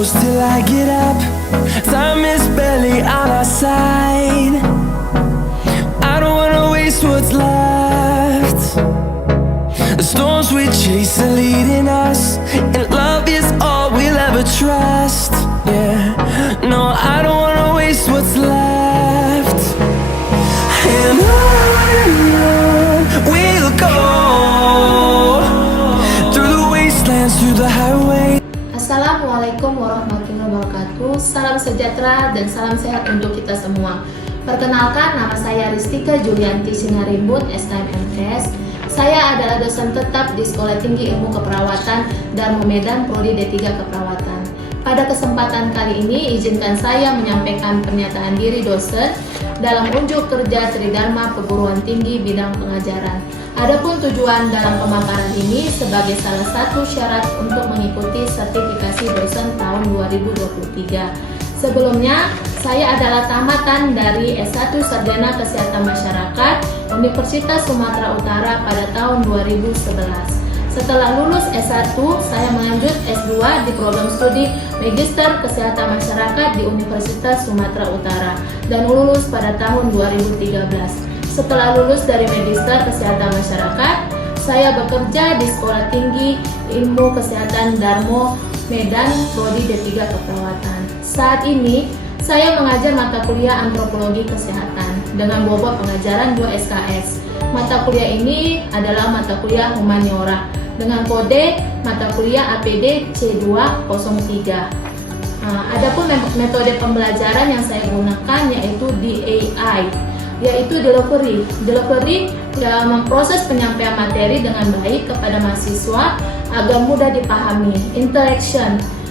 close till I get up. Time is barely on our side. I don't wanna waste what's left. The storms we chase are leading us, and love is all we'll ever trust. Yeah, no, I don't wanna waste what's left. And on we'll go, through the wastelands, through the highway. Assalamualaikum warahmatullahi wabarakatuh. Salam sejahtera dan salam sehat untuk kita semua. Perkenalkan, nama saya Ristika Julianti Sinarimbun, SKMMTS. Saya adalah dosen tetap di Sekolah Tinggi Ilmu Keperawatan Darmo Medan, Prodi D3 Keperawatan. Pada kesempatan kali ini, izinkan saya menyampaikan pernyataan diri dosen dalam unjuk kerja Tridharma Perguruan Tinggi bidang pengajaran. Adapun tujuan dalam pemaparan ini sebagai salah satu syarat untuk mengikuti sertifikasi dosen tahun 2023. Sebelumnya, saya adalah tamatan dari S1 Sarjana Kesehatan Masyarakat Universitas Sumatera Utara pada tahun 2011. Setelah lulus S1, saya melanjut S2 di program studi Magister Kesehatan Masyarakat di Universitas Sumatera Utara dan lulus pada tahun 2013. Setelah lulus dari Magister Kesehatan Masyarakat, saya bekerja di Sekolah Tinggi Ilmu Kesehatan Darmo Medan, Prodi D3 Keperawatan. Saat ini, saya mengajar mata kuliah Antropologi Kesehatan dengan bobot pengajaran 2 SKS. Mata kuliah ini adalah mata kuliah humaniora dengan kode mata kuliah APD C203. Adapun metode pembelajaran yang saya gunakan yaitu DAI, yaitu delivery. Delivery memproses penyampaian materi dengan baik kepada mahasiswa agar mudah dipahami.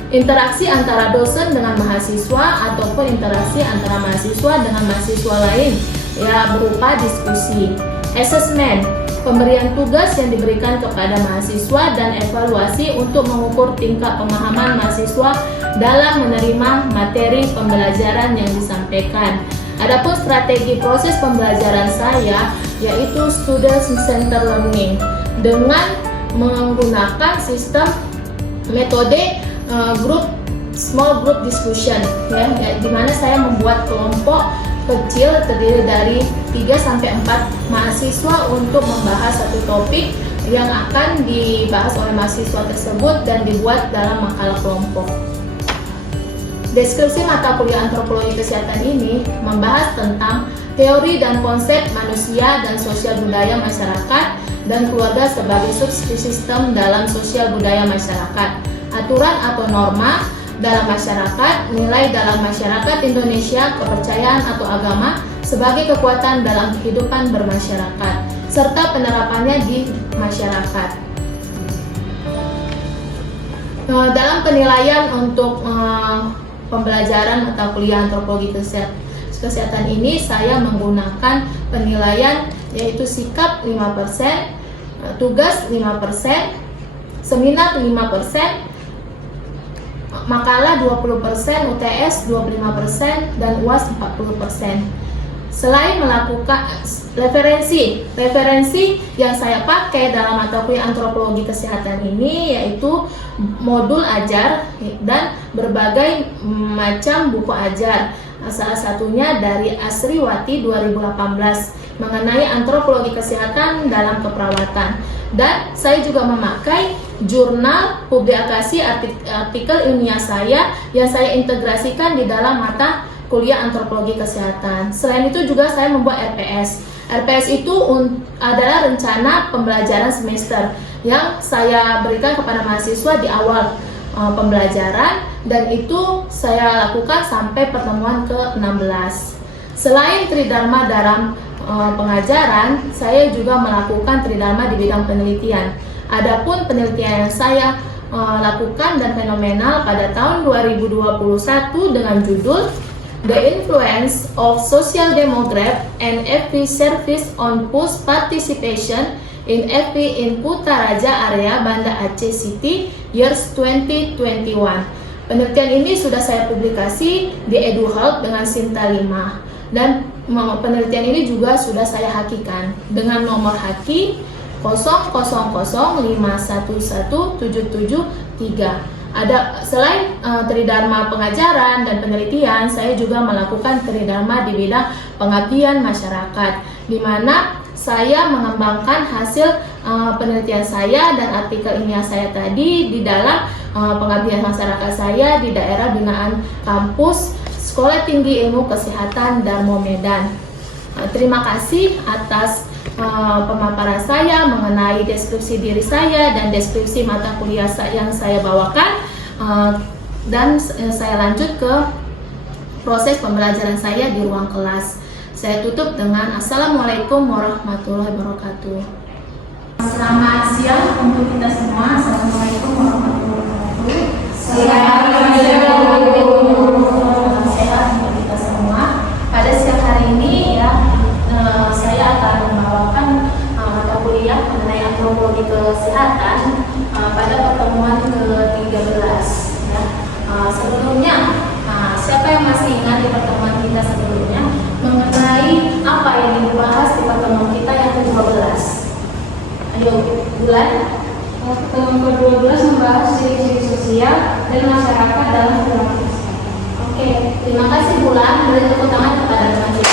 Interaksi antara dosen dengan mahasiswa ataupun interaksi antara mahasiswa dengan mahasiswa lain ya berupa diskusi. Assessment, pemberian tugas yang diberikan kepada mahasiswa dan evaluasi untuk mengukur tingkat pemahaman mahasiswa dalam menerima materi pembelajaran yang disampaikan. Adapun strategi proses pembelajaran saya yaitu student centered learning dengan menggunakan sistem metode small group discussion ya, di mana saya membuat kelompok kecil terdiri dari 3-4 mahasiswa untuk membahas satu topik yang akan dibahas oleh mahasiswa tersebut dan dibuat dalam makalah kelompok. Deskripsi mata kuliah Antropologi Kesehatan ini membahas tentang teori dan konsep manusia dan sosial budaya masyarakat dan keluarga sebagai subsistem dalam sosial budaya masyarakat, aturan atau norma dalam masyarakat, nilai dalam masyarakat Indonesia, kepercayaan atau agama sebagai kekuatan dalam kehidupan bermasyarakat, serta penerapannya di masyarakat. Dalam penilaian untuk pembelajaran mata kuliah Antropologi Kesehatan ini, saya menggunakan penilaian yaitu sikap 5%, tugas 5%, seminar 5%, makalah 20%, UTS 25%, dan UAS 40%. Selain melakukan referensi yang saya pakai dalam mata kuliah Antropologi Kesehatan ini yaitu modul ajar dan berbagai macam buku ajar. Salah satunya dari Asriwati 2018 mengenai antropologi kesehatan dalam keperawatan. Dan saya juga memakai jurnal publikasi artikel ilmiah saya yang saya integrasikan di dalam mata kuliah Antropologi Kesehatan. Selain itu juga saya membuat RPS. RPS itu adalah rencana pembelajaran semester yang saya berikan kepada mahasiswa di awal pembelajaran dan itu saya lakukan sampai pertemuan ke-16. Selain Tridharma dalam pengajaran, saya juga melakukan Tridharma di bidang penelitian. Adapun penelitian yang saya lakukan dan fenomenal pada tahun 2021 dengan judul The Influence of Social Demograph and FP Service on Post Participation in FP in Kutaraja Area Banda Aceh City Years 2021. Penelitian ini sudah saya publikasi di EduHelp dengan Sinta 5 dan penelitian ini juga sudah saya hakikan dengan nomor haki 000511773. Selain Tridharma pengajaran dan penelitian, saya juga melakukan Tridharma di bidang pengabdian masyarakat, di mana saya mengembangkan hasil penelitian saya dan artikel ilmiah saya tadi di dalam pengabdian masyarakat saya di daerah binaan kampus Sekolah Tinggi Ilmu Kesehatan Darmo Medan. Terima kasih atas pemaparan saya mengenai deskripsi diri saya dan deskripsi mata kuliah yang saya bawakan, dan saya lanjut ke proses pembelajaran saya di ruang kelas. Saya tutup dengan Assalamualaikum warahmatullahi wabarakatuh. Selamat siang untuk kita semua. Assalamualaikum warahmatullahi wabarakatuh. Sehat untuk kita semua. Pada siang hari ini saya akan membawakan mata kuliah mengenai antropologi kesehatan pada pertemuan ke-13. Sebelumnya, siapa yang masih ingat di pertemuan kita sebelumnya mengenai apa yang dibahas di pertemuan kita yang ke-12? Ayo, Bulan. Pertemuan ke-12 membahas ciri-ciri sosial dan masyarakat dalam perilaku. Oke, terima kasih Bulan. Beri tepuk tangan kepada teman kita.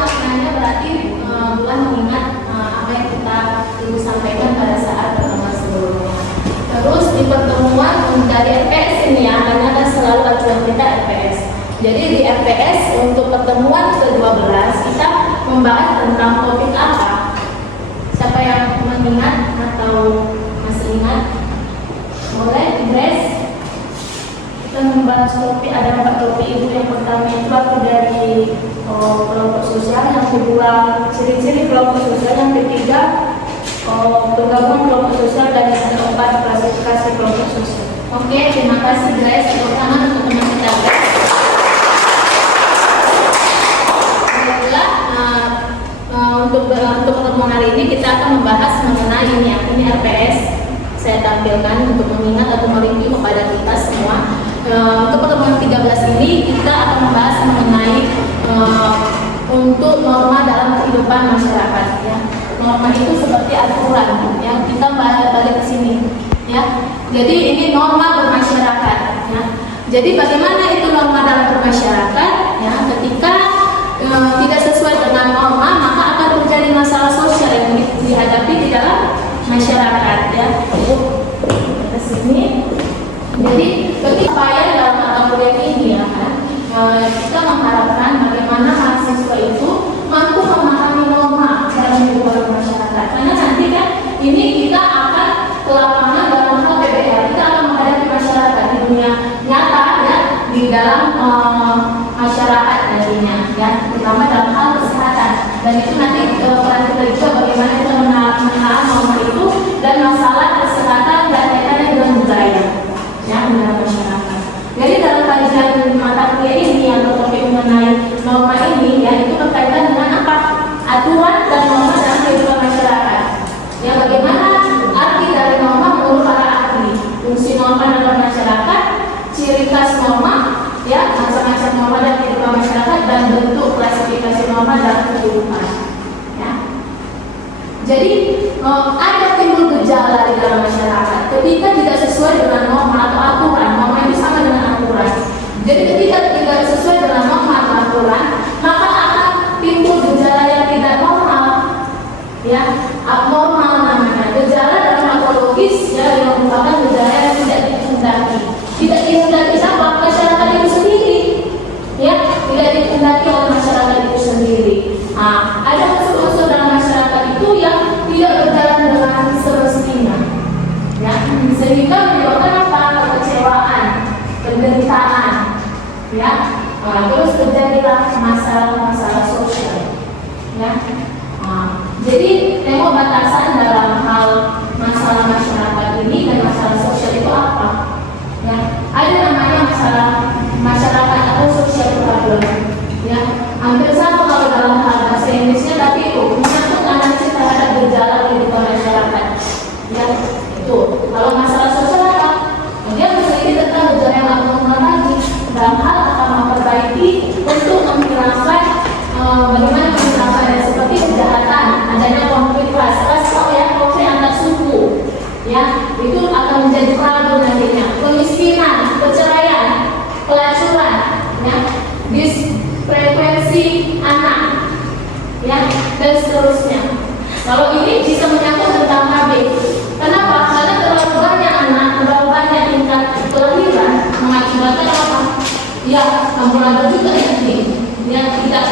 Maknanya berarti Bulan mengingat apa yang kita dulu sampaikan pada saat pertemuan sebelumnya. Terus di pertemuan dari RPS ini karena ada selalu acuan kita RPS. Jadi di RPS untuk pertemuan ke-12 kita membahas tentang topik apa? Siapa yang mengingat atau masih ingat? Boleh, Grace? Kita membahas topik, ada 4 topik itu. Yang pertama itu aku dari kelompok sosial, yang kedua ciri-ciri kelompok sosial, yang ketiga penggabungan kelompok sosial, dan yang keempat klasifikasi kelompok sosial. Oke, terima kasih Grace. Tepuk tangan untuk teman kita Grace. Untuk pertemuan hari ini kita akan membahas mengenai ini RPS saya tampilkan untuk mengingat atau mereview kepada kita semua. Untuk pertemuan 13 ini kita akan membahas mengenai untuk norma dalam kehidupan masyarakat. Ya. Norma itu seperti aturan, yang kita balik ke sini. Ya. Jadi ini norma bermasyarakat. Ya. Jadi bagaimana itu norma dalam bermasyarakat? Ya, ketika tidak sesuai dengan norma, maka akan terjadi masalah sosial yang dihadapi di dalam masyarakat. Ya, ke sini. Jadi ketika dalam mata kuliah ini kita mengharapkan bagaimana mahasiswa itu mampu memahami norma dalam kehidupan masyarakat. Karena nanti kan ini kita akan ke lapangan dalam hal PBL, kita akan menghadapi masyarakat di dunia nyata ya, di dalam masyarakat nantinya ya, terutama dalam hal kesehatan. Dan itu nanti peran kita juga bagaimana kita menahan norma itu dan masalah kesehatan dan kaitannya dengan budaya ya, dengan masyarakat. Jadi dalam kajian mata kuliah ini yang topik mengenai norma ini ya, itu berkaitan dengan apa? Aturan dan norma dalam kehidupan masyarakat. Ya, bagaimana arti dari norma menurut para ahli, fungsi norma dalam masyarakat, ciri khas norma, ya, macam-macam norma dalam kehidupan masyarakat, dan bentuk klasifikasi norma dalam kehidupan. Ya. Jadi ada timbul gejala di dalam masyarakat ketika tidak sesuai dengan norma atau aturan. Norma itu sama dengan aturan. Jadi ketika tidak sesuai dengan norma atau aturan, maka akan timbul gejala yang tidak normal, ya, abnormal namanya. Gejala dalam patologis ya, yang merupakan gejala yang tidak dikehendaki. Tidak dikehendaki siapa? Masyarakat itu sendiri, ya, tidak dikehendaki oleh masyarakat itu sendiri. Ada unsur-unsur dalam masyarakat itu yang tidak berjalan dengan semestinya, ya, sehingga menyebabkan apa? Kekecewaan, penderitaan, ya. Terus terjadilah masalah-masalah sosial, ya. Jadi tengok batasan dalam hal masalah masyarakat ini dan masalah sosial itu apa? Ya, ada namanya masalah masyarakat atau social problem. Ya, hampir sama kalau dalam hal bahasa Inggrisnya, tapi itu menyangkut analisis terhadap gejala kehidupan masyarakat. Ya, itu. Kalau masalah sosial apa? Dia memiliki tentang gejala yang abnormal tadi. Dalam hal akan memperbaiki untuk menghilangkan bagaimana menghilangkan seperti kejahatan, adanya konflik ras. Tahu ya, konflik antar suku seterusnya. Kalau ini bisa menyangkut tentang KB. Kenapa? Karena terlalu banyak anak, terlalu banyak tingkat kelahiran mengakibatkan apa? Ya, amburadul juga yang tidak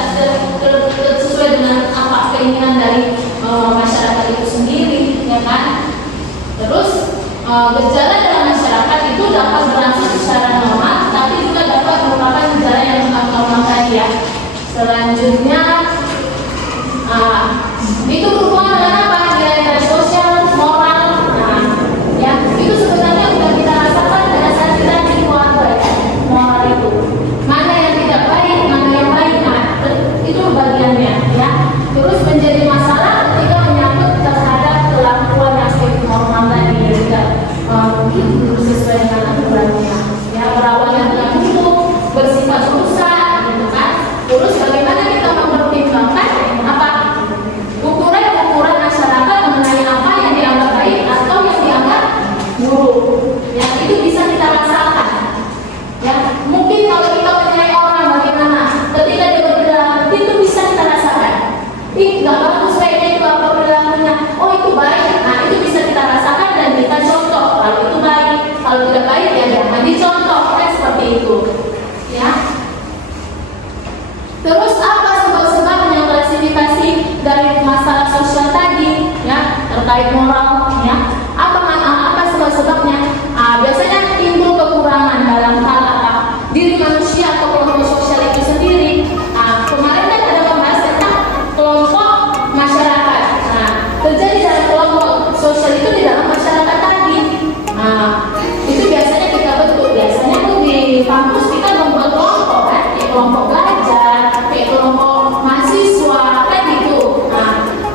sesuai dengan apa keinginan dari masyarakat itu sendiri, ya kan? Terus gejala dalam masyarakat itu dapat berlangsung secara normal, tapi juga dapat merupakan gejala yang abnormal tadi ya. Selanjutnya, itu berhubungan dengan apa? Nilai sosial, moral. Nah, ya itu sebenarnya sudah kita rasakan pada saat kita di keluarga ya. Moral itu mana yang tidak baik, mana yang baik. Nah, itu bagiannya ya. Terus menjadi masalah ketika menyangkut terhadap kelakuan yang normal tadi ya, tidak mungkin sesuai dengan aturannya. Ya, berawalnya dengan buruk, bersifat rusak, gitu kan. Terus bagaimana kita mempertimbangkan apa? Ukuran masyarakat mengenai apa yang dianggap baik atau yang dianggap buruk. Ya, itu bisa kita rasakan. Ya, mungkin kalau kita menilai orang bagaimana ketika dia berperilaku itu bisa kita rasakan. Nggak bagus kayaknya itu apa perilakunya. Oh itu baik. Nah itu bisa kita rasakan dan kita contoh. Kalau itu baik, kalau tidak baik ya jangan dicontoh. Kan seperti itu. Ya. Terus apa sebab-sebab yang klasifikasi dari masalah sosial tadi? Ya terkait moral. Ya apa sebab-sebabnya? Biasanya timbul kekurangan dalam hal apa? Diri manusia atau kelompok sosial itu sendiri. Kemarin kan ada pembahas tentang kelompok masyarakat. Nah, terjadi dalam kelompok sosial itu di dalam masyarakat tadi. Itu biasanya kita bentuk. Biasanya tuh di kampus kita membuat kelompok kan, kayak kelompok belajar, kayak kelompok mahasiswa kan gitu.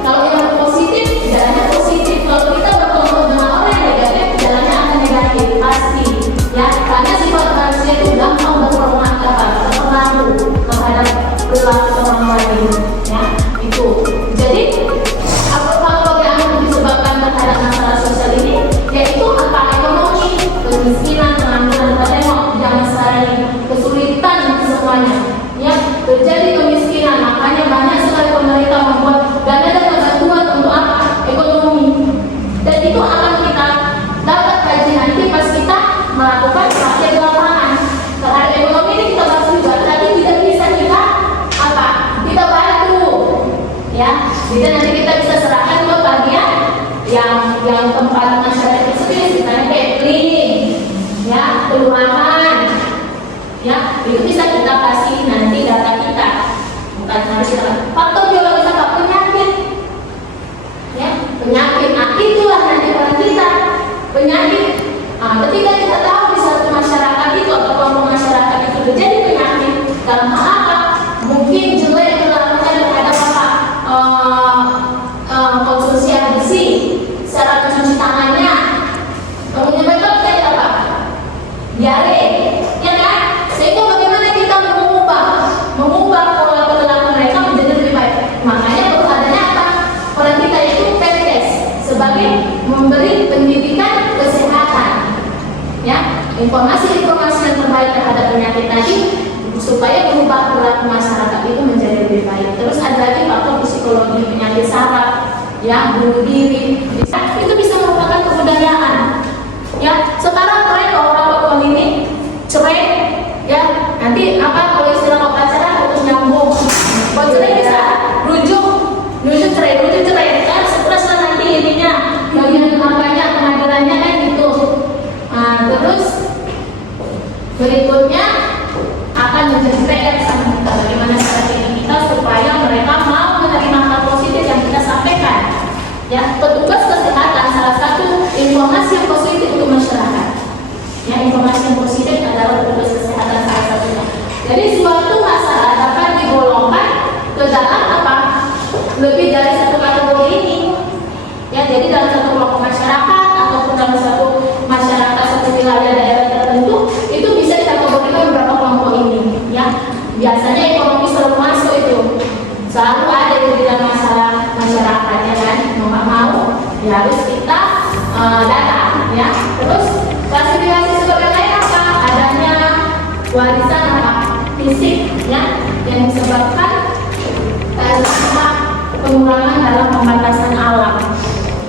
Kalau yang positif, jalannya positif. Kalau kita berkelompok dengan orang yang negatif, jalannya akan negatif pasti. Ya, karena sifat manusia itu gampang berpengaruh terhadap perilaku orang lain. Ya, itu. Jadi kalau yang disebabkan terhadap masalah sosial ini, yaitu apa? Ekonomi, kemiskinan, pengangguran, tengok zaman sekarang ini kesulitan semuanya. Ya, terjadi kemiskinan, makanya banyak sekali pemerintah membuat dana bantuan untuk apa? Ekonomi. Dan itu akan kita dapat kaji nanti pas kita melakukan praktek di lapangan. Terhadap ekonomi ini kita bahas juga, tapi tidak bisa kita apa? Kita bantu. Ya, jadi nanti kita bisa serahkan ke bagian yang tempat masyarakat itu sendiri, misalnya kayak cleaning, ya, kelurahan, ya, itu bisa kita kasih nanti data kita, bukan harus kita. Faktor biologis apa? Penyakit, ya, penyakit. Itulah nanti peran kita, penyakit. Ketika kita tahu di satu masyarakat itu atau kelompok masyarakat itu terjadi penyakit dalam hal apa? Mungkin jelek dilakukan terhadap apa? Konsumsi air bersih, secara mencuci tangannya, menyebabkan apa? Diare, ya kan? Sehingga bagaimana kita mengubah pola perilaku mereka menjadi lebih baik. Makanya perlu adanya apa? Peran kita itu PPS sebagai memberi pendidikan kesehatan, ya, informasi-informasi yang terbaik terhadap penyakit tadi supaya mengubah perilaku masyarakat itu menjadi lebih baik. Terus ada lagi faktor psikologi, penyakit saraf, ya, bunuh diri, itu bisa merupakan kebudayaan. Ya, sekarang tren orang Papua ini cerai, ya, nanti apa kalau istilah pacaran putus nyambung, kalau cerai bisa rujuk cerai, kan stres lah nanti intinya bagian apanya pengadilannya kan gitu. Terus berikutnya akan menjadi PR sama kita, bagaimana strategi kita supaya mereka mau menerima hal positif yang kita sampaikan. Ya, petugas kesehatan salah satu informasi yang positif untuk masyarakat. Ya, informasi yang positif adalah petugas kesehatan salah satunya. Jadi suatu masalah dapat digolongkan ke dalam apa? Lebih dari satu kategori ini. Ya, jadi dalam satu kelompok masyarakat ataupun dalam satu masyarakat satu wilayah daerah tertentu itu bisa dikategorikan beberapa kelompok ini. Ya, biasanya ekonomi selalu masuk itu, selalu ada di dalam masalah masyarakat, ya kan? Mau ya harus kita data, ya. Terus klasifikasi sebagai lain apa? Adanya warisan apa? Fisik, ya, yang disebabkan karena pengurangan dalam pembatasan alam.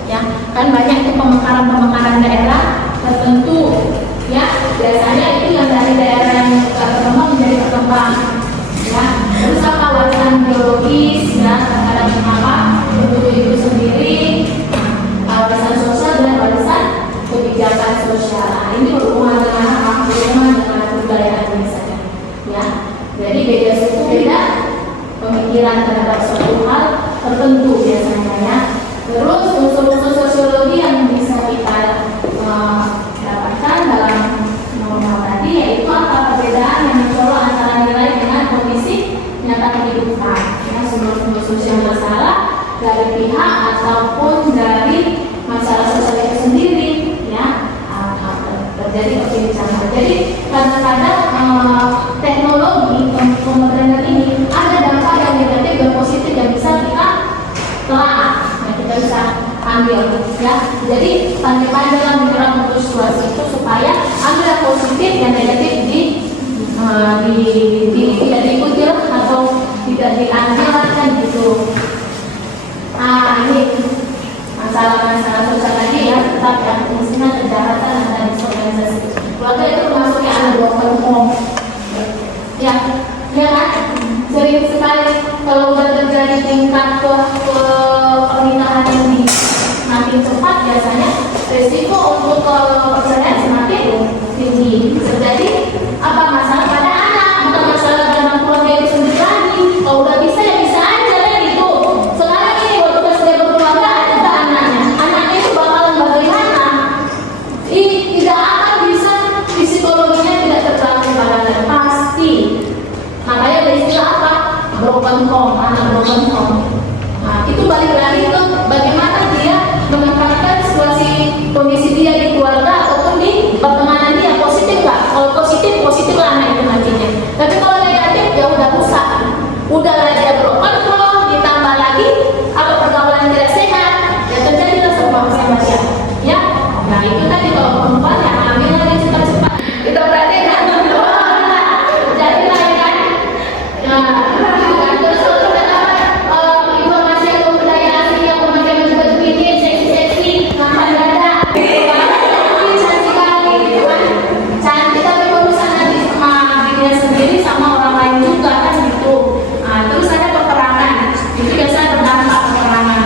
Ya, kan banyak itu pemekaran daerah tertentu. Ya, biasanya itu yang dari daerah yang berkembang menjadi berkembang. Ya, terus kawasan geologis, ya, terhadap apa penduduk itu sendiri, warisan sosial dan warisan kebijakan sosial. Nah, ini berhubungan dengan apa? Berhubungan dengan kebudayaan misalnya. Ya, jadi beda suku, beda pemikiran terhadap suatu hal tertentu biasanya ya. Terus unsur-unsur sosiologi yang bisa kita dapatkan dalam normal tadi yaitu apa perbedaan yang mencolok antara nilai dengan kondisi nyata kehidupan. Ya, sumber-sumber sosial masalah dari pihak ataupun dari masalah sosial itu sendiri ya terjadi perbincangan. Jadi kadang-kadang teknologi kemodernan ini ada dampak yang negatif dan positif yang bisa kita telah kita bisa ambil ya. Jadi pandai-pandai dalam menyerap untuk situasi itu supaya ambil yang positif dan negatif tidak diikuti atau tidak diambilkan gitu. Nah ini masalah-masalah sosial lagi ya, tetap ya kemiskinan, kejahatan dan disorganisasi keluarga itu termasuk yang ada broken home ya kan sering sekali kalau udah terjadi tingkat pernikahan yang makin cepat biasanya risiko untuk perceraian semakin tinggi. Terjadi apa masalah pada anak, bukan masalah dalam keluarga itu sendiri lagi. Kalau udah bisa ya bisa aja ya gitu. Sekarang ini waktu pas dia berkeluarga ada tak anaknya itu bakalan bagaimana? Tidak akan bisa, psikologinya tidak terbangun pada pasti. Makanya ada istilah apa? Broken home, anak broken home. Nah, itu balik lagi ke bagaimana dia menempatkan situasi kondisi dia di keluarga ataupun di pertemanan dia. Positif nggak? Kalau positif lah anak itu nantinya. Tapi kalau negatif ya udah rusak. Udahlah dia berkontrol, ditambah lagi apa pergaulan tidak sehat, ya terjadilah semua macam-macam. Ya, nah itu tadi kalau perempuan ya hamil lagi cepat-cepat. Itu berarti kan? Jadi lah kan? Nah, terus kalau kita dapat informasi atau budaya asli yang memakai baju bikin seksi-seksi, makan dada, cantik sekali, cantik tapi urusan nanti sama dirinya sendiri sama orang lain juga kan gitu. Nah, terus ada peperangan, itu biasanya berdampak peperangan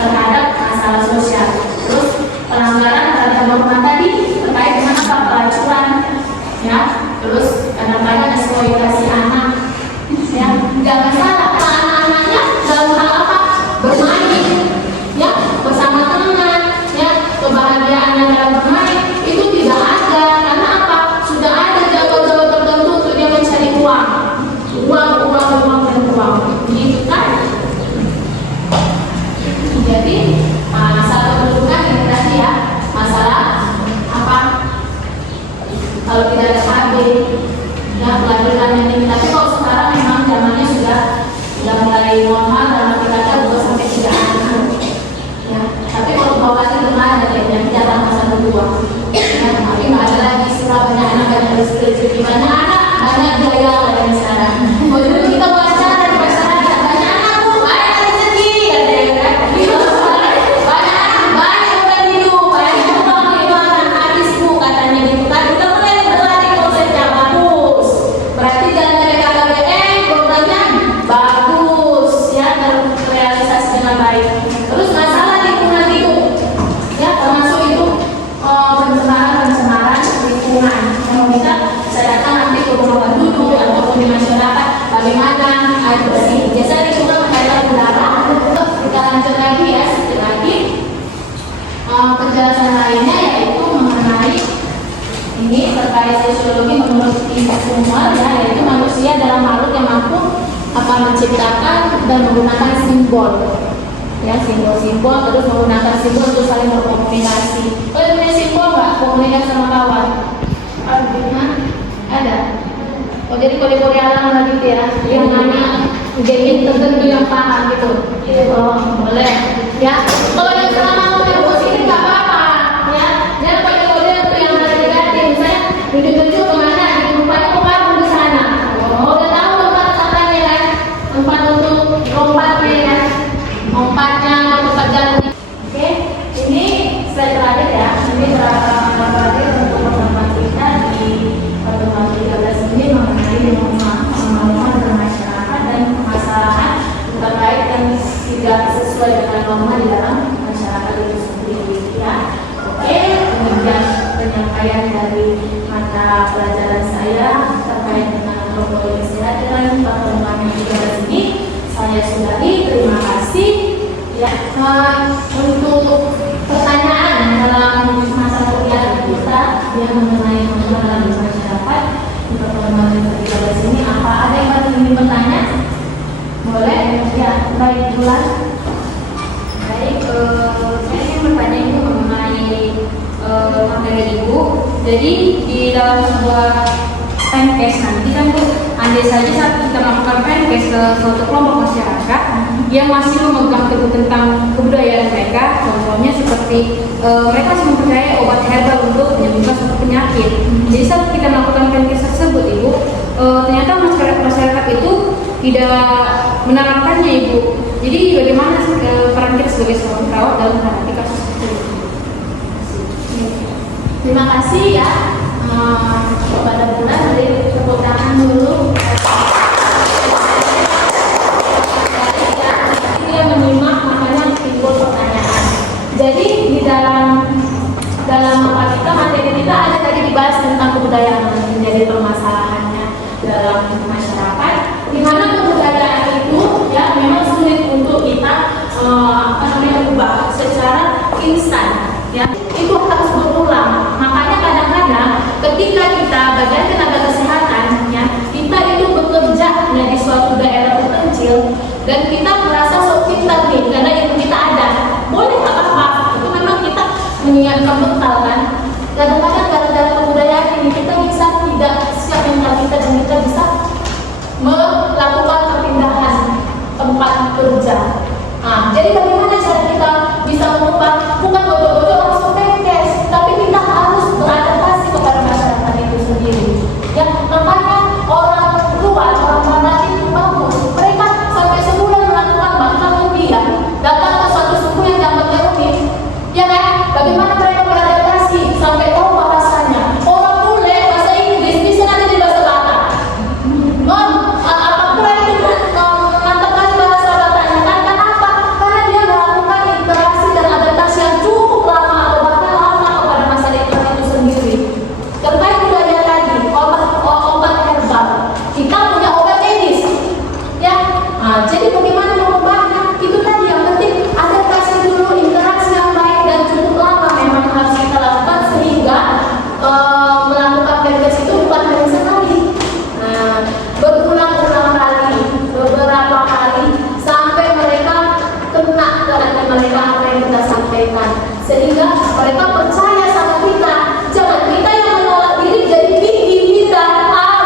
terhadap masalah sosial. Terus pelanggaran terhadap norma tadi terkait dengan apa pelacuran, ya. Terus kadang-kadang eksploitasi anak. Ya, jangan salah anak-anaknya dalam hal apa? Bermain, ya, bersama teman, ya, kebahagiaan dalam bermain itu tidak ada karena apa? Sudah ada jadwal-jadwal tertentu untuk dia mencari uang, gitu kan? Jadi masalah kedudukan yang tadi ya, masalah apa? Kalau tidak ada KB, ya pelajaran ini. Tapi kalau sekarang memang zamannya sudah mulai normal dalam arti kata 2 sampai 3 anak. Ya, tapi kalau bawahnya belum ada yang jatah masa kedua. Ya, tapi nggak ada lagi istilah banyak anak banyak rezeki, banyak anak banyak gaya ada di sana. Oh dulu kita wawancara di masyarakat banyak anak bu banyak rezeki ada yang kan? Banyak anak banyak bukan hidup banyak uang hidupan habis bu katanya gitu kan. Udah mulai berlari konsepnya bagus. Berarti jalan dari KKBN programnya bagus ya terrealisasi dengan baik. Terus masalah lingkungan itu ya termasuk itu pencemaran lingkungan yang bisa saya datang nanti ke rumah penduduk ataupun di masyarakat bagaimana air bersih. Biasanya lingkungan berkaitan udara. Kita lanjut lagi ya sedikit lagi penjelasan lainnya yaitu mengenai ini terkait sosiologi menurut Kumar ya, yaitu manusia adalah makhluk yang mampu menciptakan dan menggunakan simbol ya, simbol-simbol terus menggunakan simbol untuk saling berkomunikasi. Punya simbol nggak komunikasi sama kawan? Ada. Oh jadi kode-kode alam lah gitu ya, yang mana gengin tertentu yang paham gitu. Oh boleh ya. Kalau yang selama yang positif nggak apa-apa ya. Jangan pakai kode yang negatif, misalnya tunjuk-tunjuk kemana, rupanya kok kamu di sana. Oh udah tahu tempat katanya kan, tempat untuk lompatnya ya. Oh ulama di dalam masyarakat itu sendiri ya. Oke, kemudian penyampaian dari mata pelajaran saya terkait dengan protokol kesehatan pertemuan yang di sini saya sudahi. Terima kasih ya. Untuk pertanyaan dalam mata kuliah kita yang mengenai masalah di masyarakat di pertemuan yang ketiga sini, apa ada yang ingin bertanya? Boleh ya, baik Bulan. Baik, saya ingin bertanya Ibu mengenai materi Ibu. Jadi di dalam sebuah penkes nanti kan Bu, andai saja saat kita melakukan penkes ke suatu kelompok masyarakat yang masih memegang teguh tentang kebudayaan mereka, contohnya seperti mereka masih mempercayai obat herbal untuk menyembuhkan suatu penyakit. Jadi saat kita melakukan penkes tersebut Ibu, ternyata masyarakat itu tidak menerapkannya Ibu. Jadi bagaimana peran kita sebagai seorang perawat dalam menghadapi kasus seperti itu? Terima kasih ya kepada Bulan, dari tepuk tangan dulu. Dia menyimak makanya timbul pertanyaan. Jadi di dalam materi kita ada tadi dibahas tentang kebudayaan menjadi permasalahannya dalam masyarakat, di mana kebudayaan itu ya memang sulit untuk kita ubah secara instan ya, itu harus berulang. Makanya kadang-kadang ketika kita bagian tenaga kesehatan ya, kita itu bekerja di suatu daerah terpencil dan kita merasa sok pintar nih karena ilmu kita ada, boleh nggak apa-apa, itu memang kita menyiapkan bekal kan. Kadang-kadang gara-gara kebudayaan ini kita bisa tidak siap mental kita dan kita bisa melakukan perpindahan tempat kerja. Nah, jadi bagaimana cara kita bisa mengubah, bukan bodoh-bodoh langsung penkes, tapi kita harus beradaptasi kepada masyarakat itu sendiri. Ya, makanya orang luar, orang barat itu bagus. Mereka sampai sebulan melakukan bahkan lebih ya, datang ke suatu suku yang dianggapnya rumit. Ya kan? Bagaimana mereka beradaptasi sampai tahu bahasanya. Orang bule bahasa Inggris bisa nanti di bahasa Batak. Apapun itu mengatakan bahasa Bataknya kan? Kenapa? Karena dia melakukan interaksi dan adaptasi yang cukup lama atau bahkan lama kepada masyarakat itu sendiri. Terkait budaya tadi, obat herbal, kita punya obat medis, ya. Nah, jadi bagaimana mengubahnya? Itu tadi yang penting adaptasi dulu, interaksi yang baik dan cukup lama memang harus kita lakukan sehingga melakukan penkes itu bukan hanya sekali, berulang-ulang kali, beberapa kali sampai mereka kena ke hati mereka apa yang kita sampaikan, sehingga mereka percaya sama kita. Jangan kita yang menolak diri jadi tinggi kita.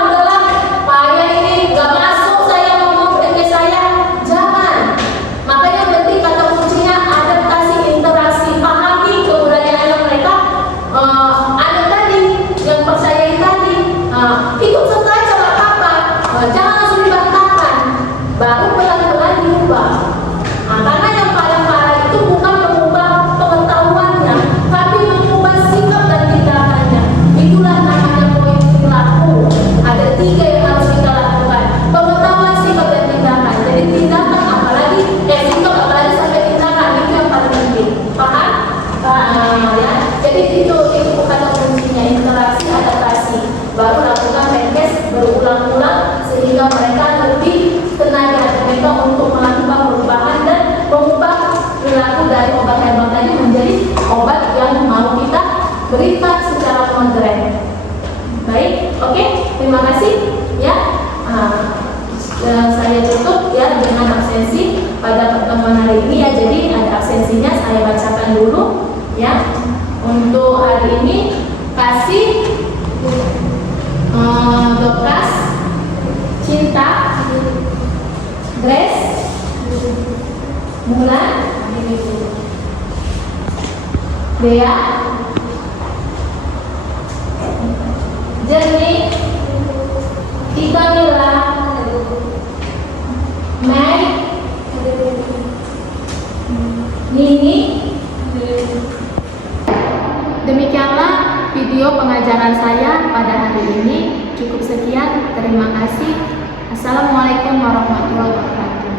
Udahlah, payah ini gak masuk saya ngomong penkes saya. Jangan. Makanya penting kata kuncinya adaptasi, interaksi, pahami kebudayaan mereka. Ada tadi yang percayai tadi, ikut serta aja gak apa-apa. Jangan langsung dibantahkan, baru pelan-pelan diubah. Karena yang paling parah itu bukan mengubah pengetahuannya, tapi mengubah sikap dan tindakannya. Itulah namanya poin perilaku. Ada 3 yang harus kita lakukan: pengetahuan, sikap, dan tindakan. Jadi tindakan apalagi, sikap apalagi sampai tindakan, itu yang paling penting. Paham? Ya. Jadi itu kata kuncinya, interaksi, adaptasi. Baru lakukan penkes berulang-ulang sehingga mereka lebih tenaga mereka untuk melakukan perubahan dan mengubah perilaku dari obat herbal tadi menjadi obat yang mau kita berikan secara modern. Baik, oke, terima kasih ya. Saya tutup ya dengan absensi pada pertemuan hari ini ya. Jadi ada absensinya, saya bacakan dulu ya. Untuk hari ini kasih Dokas, Cinta, Grace, Bulan, Dea, Jernih, Tika Mila, Mei, Nini. Demikianlah video pengajaran saya pada hari ini. Cukup sekian, terima kasih. Assalamualaikum warahmatullahi wabarakatuh.